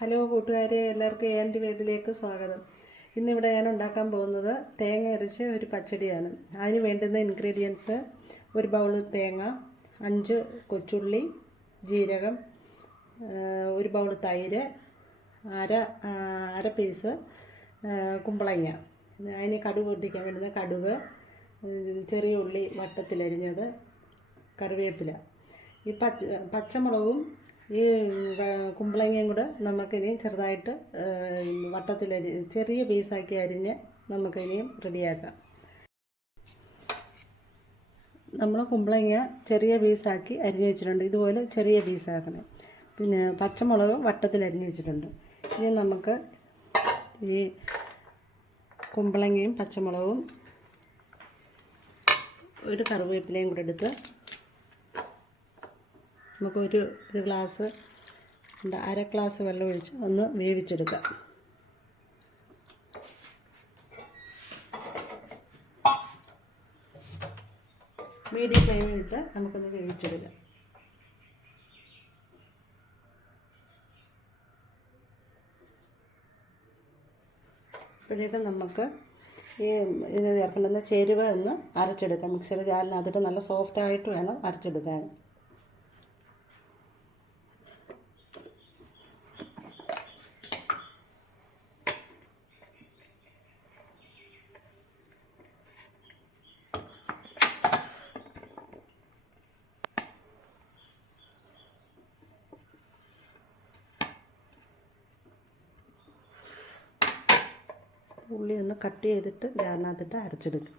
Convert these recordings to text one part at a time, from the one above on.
Hello കൂട്ടുകാരെ എല്ലാവർക്കും എന്റെ വീട്ടിലേക്ക് സ്വാഗതം. ഇന്നിവിടെ ഞാൻ ഉണ്ടാക്കാൻ പോകുന്നത് തേങ്ങ അരച്ച് ഒരു പച്ചടിയാണ്. അതിന് വേണ്ടുന്ന ഇൻഗ്രീഡിയൻസ് ഒരു ബൗൾ തേങ്ങ അഞ്ച് കൊച്ചുള്ളി ജീരകം ഒരു ബൗൾ തൈര് അര അര പീസ് കുമ്പളങ്ങ. അതിന് കടുക് പൊട്ടിക്കാൻ വേണ്ടുന്ന കടുക് ചെറിയ ഉള്ളി വട്ടത്തിലരിഞ്ഞത് കറിവേപ്പില. ഈ പച്ച പച്ചമുളകും ഈ കുമ്പളങ്ങയും കൂടെ നമുക്കിനി ചെറുതായിട്ട് വട്ടത്തിൽ ചെറിയ പീസാക്കി അരിഞ്ഞ് നമുക്കിനിയും റെഡിയാക്കാം. നമ്മൾ കുമ്പളങ്ങ ചെറിയ പീസാക്കി അരിഞ്ഞ് വെച്ചിട്ടുണ്ട്. ഇതുപോലെ ചെറിയ പീസാക്കണം. പിന്നെ പച്ചമുളക് വട്ടത്തിൽ അരിഞ്ഞ് വെച്ചിട്ടുണ്ട്. ഇനി നമുക്ക് ഈ കുമ്പളങ്ങയും പച്ചമുളകും ഒരു കറിവേപ്പിലയും കൂടെ എടുത്ത് നമുക്കൊരു ഒരു ഗ്ലാസ് അര ഗ്ലാസ് വെള്ളം ഒഴിച്ച് ഒന്ന് വേവിച്ചെടുക്കാം. മീഡിയം ഫ്ലെയിമിലിട്ട് നമുക്കൊന്ന് വേവിച്ചെടുക്കാം. അപ്പോഴേക്കും നമുക്ക് ഈ ഇതിന് ചേർക്കേണ്ടുന്ന ചേരുവ ഒന്ന് അരച്ചെടുക്കാം. മിക്സിയുടെ ജാലിനകത്തിട്ട് നല്ല സോഫ്റ്റായിട്ട് വേണം അരച്ചെടുക്കാൻ. ഉള്ളി ഒന്ന് കട്ട് ചെയ്തിട്ട് ജാറിനകത്തിട്ട് അരച്ചെടുക്കും.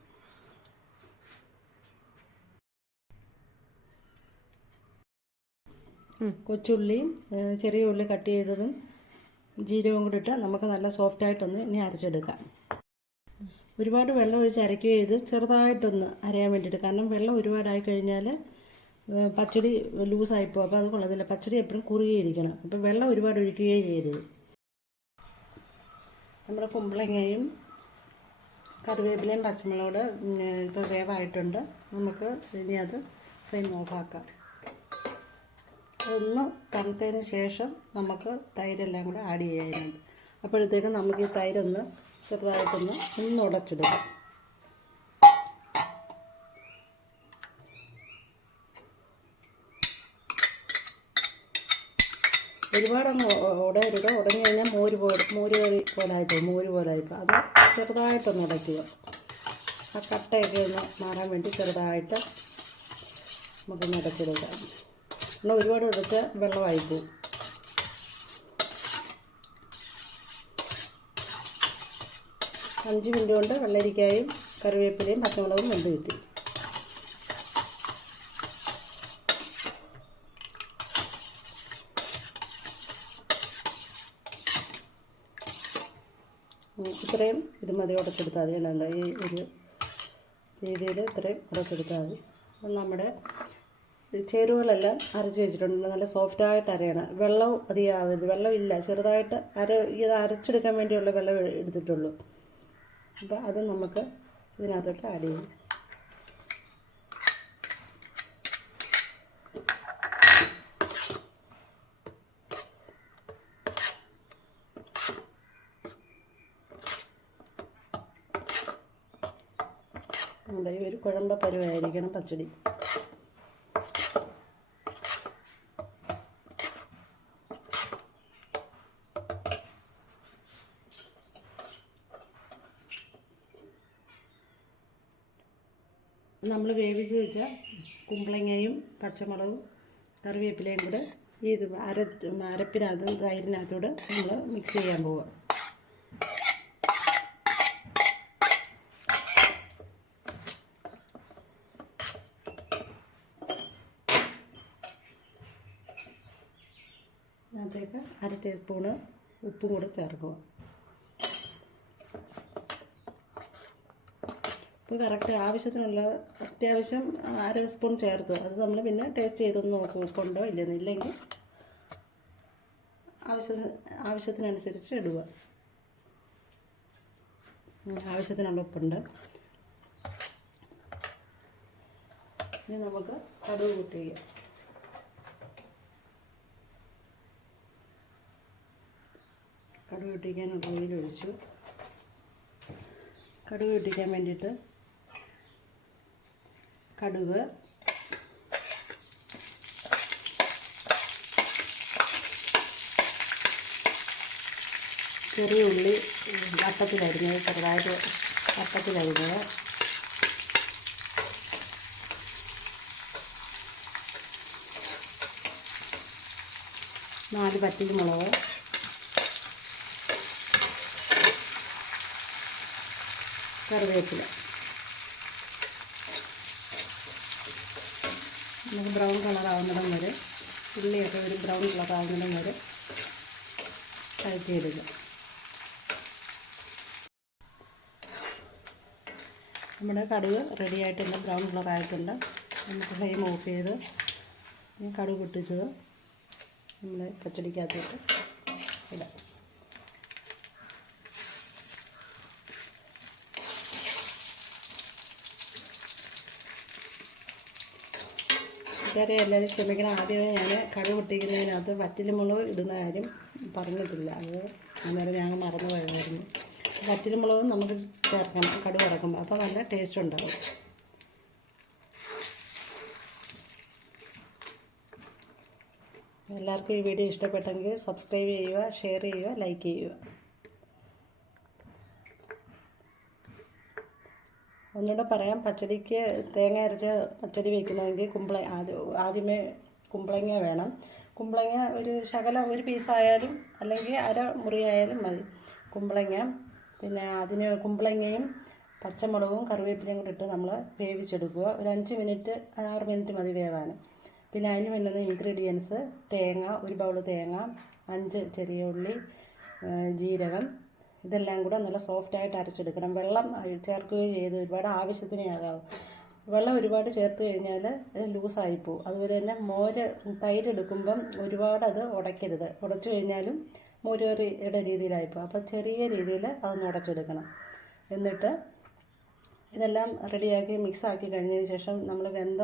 കൊച്ചുള്ളിയും ചെറിയ ഉള്ളി കട്ട് ചെയ്തതും ജീരകവും കൂടി ഇട്ട് നമുക്ക് നല്ല സോഫ്റ്റായിട്ടൊന്ന് ഇനി അരച്ചെടുക്കാം. ഒരുപാട് വെള്ളം ഒഴിച്ച് അരയ്ക്കുക ചെയ്ത് ചെറുതായിട്ടൊന്ന് അരയാൻ വേണ്ടിയിട്ട് കാരണം വെള്ളം ഒരുപാടായി കഴിഞ്ഞാൽ പച്ചടി ലൂസായിപ്പോകും അപ്പോൾ അത് കൊള്ളത്തില്ല. പച്ചടി എപ്പോഴും കുറുകിയിരിക്കണം അപ്പോൾ വെള്ളം ഒരുപാട് ഒഴിക്കുകയും ചെയ്യരുത്. നമ്മുടെ കുമ്പളങ്ങയും കറിവേപ്പിലയും പച്ചമുളകോട് ഇപ്പോൾ വേവായിട്ടുണ്ട്. നമുക്ക് ഇനി അത് ഫ്ലെയിം ഓഫാക്കാം. ഒന്ന് തണുത്തതിന് ശേഷം നമുക്ക് തൈരെല്ലാം കൂടെ ആഡ് ചെയ്യാനുണ്ട്. അപ്പോഴത്തേക്കും നമുക്ക് ഈ തൈരൊന്ന് ചെറുതായിട്ടൊന്ന് ഒന്ന് ഉടച്ചെടുക്കാം ഒരുപാടങ്ങ് ഉടയരുത് ഉടഞ്ഞു കഴിഞ്ഞാൽ മോര് പോലെ മോര് കറി പോലായിപ്പോൾ മോര് പോലായിപ്പോൾ അത് ചെറുതായിട്ടൊന്ന് ഉടയ്ക്കുക ആ കട്ടയൊക്കെ ഒന്ന് മാറാൻ വേണ്ടി ചെറുതായിട്ട് നമുക്കൊന്ന് കൊടുക്കാം എന്നാൽ ഒരുപാട് ഉടച്ച് വെള്ളമായി പോവും. അഞ്ച് മിനിറ്റ് കൊണ്ട് വെള്ളരിക്കായും കറിവേപ്പിലയും പച്ചമുളകും വെന്ത് കിട്ടി. ഇത്രയും ഇത് മതി ഉടച്ചെടുത്താൽ മതി. അല്ലാണ്ട് ഈ ഒരു രീതിയിൽ ഇത്രയും ഉടച്ചെടുത്താൽ മതി. നമ്മുടെ ചേരുവകളെല്ലാം അരച്ച് വെച്ചിട്ടുണ്ട്. നല്ല സോഫ്റ്റായിട്ട് അരയണം. വെള്ളം അധികമാവരുത്. വെള്ളമില്ല. ചെറുതായിട്ട് അര ഇത് അരച്ചെടുക്കാൻ വേണ്ടിയുള്ള വെള്ളം എടുത്തിട്ടുള്ളൂ. അപ്പോൾ അത് നമുക്ക് ഇതിനകത്തോട്ട് ആഡ് ചെയ്യാം. നമ്മുടെ ഈ ഒരു കുഴമ്പ പരുവായിരിക്കണം പച്ചടി. നമ്മൾ വേവിച്ച് വെച്ച കുമ്പളങ്ങയും പച്ചമുളകും കറിവേപ്പിലയും കൂടെ ഈ അര അരപ്പിനകത്തും തൈരിനകത്തൂടെ നമ്മൾ മിക്സ് ചെയ്യാൻ പോവുക അതിനകത്തേക്ക് അര ടീസ്പൂണ് ഉപ്പും കൂടെ ചേർക്കുക. ഉപ്പ് കറക്റ്റ് ആവശ്യത്തിനുള്ള അത്യാവശ്യം അര സ്പൂൺ ചേർത്തു അത് നമ്മൾ പിന്നെ ടേസ്റ്റ് ചെയ്തൊന്ന് നോക്കും ഉപ്പുണ്ടോ ഇല്ലെന്ന്. ഇല്ലെങ്കിൽ ആവശ്യത്തിന് ആവശ്യത്തിനനുസരിച്ച് ഇടുക. ആവശ്യത്തിനുള്ള ഉപ്പുണ്ട്. ഇനി നമുക്ക് കടുക് കൂട്ടി ചെയ്യാം. കടുക് പൊട്ടിക്കാനുള്ള ഓയിൽ ഒഴിച്ചു. കടുക് ഇട്ടിക്കാൻ വേണ്ടിയിട്ട് കടുക്. ചെറിയ ഉള്ളി വട്ടത്തിലരിഞ്ഞത് ചെറുതായിട്ട് വട്ടത്തിലരിഞ്ഞത്. നാല് പറ്റിൽ മുളക് കറിവേപ്പില. നമുക്ക് ബ്രൗൺ കളർ ആവുന്നിടം വരെ ഉള്ളിയൊക്കെ ഒരു ബ്രൗൺ കളർ ആവുന്നിടം വരെ കഴറ്റിയെടുക്കുക നമ്മുടെ കടുക് റെഡി ആയിട്ടുണ്ട് ബ്രൗൺ കളർ ആയിട്ടുണ്ട്. നമുക്ക് ഫ്ലെയിം ഓഫ് ചെയ്ത് ഈ കടുക് പൊട്ടിച്ചത് നമ്മൾ പച്ചടിക്കകത്തോട്ട് ഇടാം. കൂട്ടുകാരെ എല്ലാവരും ക്ഷമിക്കണം ആദ്യമേ ഞാൻ കടുക് പൊട്ടിക്കുന്നതിനകത്ത് വറ്റിലുമുളക് ഇടുന്ന കാര്യം പറഞ്ഞിട്ടില്ല. അത് അന്നേരം ഞാൻ മറന്നു പോയതായിരുന്നു. വറ്റിലുമുളകും നമുക്ക് ചേർക്കണം കടുക് ഇറക്കുമ്പോൾ അപ്പോൾ നല്ല ടേസ്റ്റ് ഉണ്ടാവും. എല്ലാവർക്കും ഈ വീഡിയോ ഇഷ്ടപ്പെട്ടെങ്കിൽ സബ്സ്ക്രൈബ് ചെയ്യുക ഷെയർ ചെയ്യുക ലൈക്ക് ചെയ്യുക. ഒന്നുകൂടെ പറയാം. പച്ചടിക്ക് തേങ്ങ അരച്ച് പച്ചടി വയ്ക്കണമെങ്കിൽ കുമ്പള ആദ്യം ആദ്യമേ കുമ്പളങ്ങ വേണം. കുമ്പളങ്ങ ഒരു ശകലം ഒരു പീസായാലും അല്ലെങ്കിൽ അര മുറിയായാലും മതി. കുമ്പളങ്ങ പിന്നെ അതിന് കുമ്പളങ്ങയും പച്ചമുളകും കറിവേപ്പിലയും കൂടി ഇട്ട് നമ്മൾ വേവിച്ചെടുക്കുക. ഒരു അഞ്ച് മിനിറ്റ് ആറ് മിനിറ്റ് മതി വേവാൻ. പിന്നെ അതിന് വേണ്ടുന്ന ഇൻഗ്രീഡിയൻസ് തേങ്ങ ഒരു ബൗൾ തേങ്ങ അഞ്ച് ചെറിയ ഉള്ളി ജീരകം ഇതെല്ലാം കൂടെ നല്ല സോഫ്റ്റായിട്ട് അരച്ചെടുക്കണം. വെള്ളം ചേർക്കുകയും ചെയ്ത് ഒരുപാട് ആവശ്യത്തിനേ ആകാവും വെള്ളം ഒരുപാട് ചേർത്ത് കഴിഞ്ഞാൽ അത് ലൂസായി പോകും അതുപോലെ തന്നെ മോര് തൈര് എടുക്കുമ്പം ഒരുപാട് അത് ഉടയ്ക്കരുത്. ഉടച്ചു കഴിഞ്ഞാലും മോരുകറിയുടെ രീതിയിലായിപ്പോൾ അപ്പോൾ ചെറിയ രീതിയിൽ അതൊന്ന് ഉടച്ചെടുക്കണം. എന്നിട്ട് ഇതെല്ലാം റെഡിയാക്കി മിക്സാക്കി കഴിഞ്ഞതിന് ശേഷം നമ്മൾ വെന്ത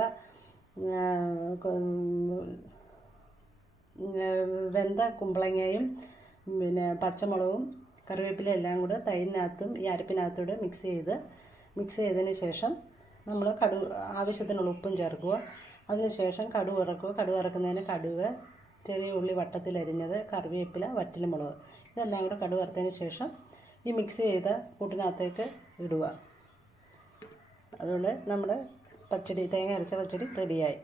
വെന്ത കുമ്പളങ്ങയും പിന്നെ പച്ചമുളകും കറിവേപ്പില എല്ലാം കൂടെ തൈരിനകത്തും ഈ അരപ്പിനകത്തൂടെ മിക്സ് ചെയ്ത് മിക്സ് ചെയ്തതിന് ശേഷം നമ്മൾ കടുക് ആവശ്യത്തിനുള്ള ഉപ്പും ചേർക്കുക. അതിനുശേഷം കടുക് ഇറക്കുക കടുക് ഇറക്കുന്നതിന് കടുക് ചെറിയ ഉള്ളി വട്ടത്തിലരിഞ്ഞത് കറിവേപ്പില വറ്റൽമുളക്. ഇതെല്ലാം കൂടെ കടുക് ഇറത്തതിന് ശേഷം ഈ മിക്സ് ചെയ്ത കൂട്ടിനകത്തേക്ക് ഇടുക. അതുകൊണ്ട് നമ്മുടെ പച്ചടി തേങ്ങ അരച്ച പച്ചടി റെഡിയായി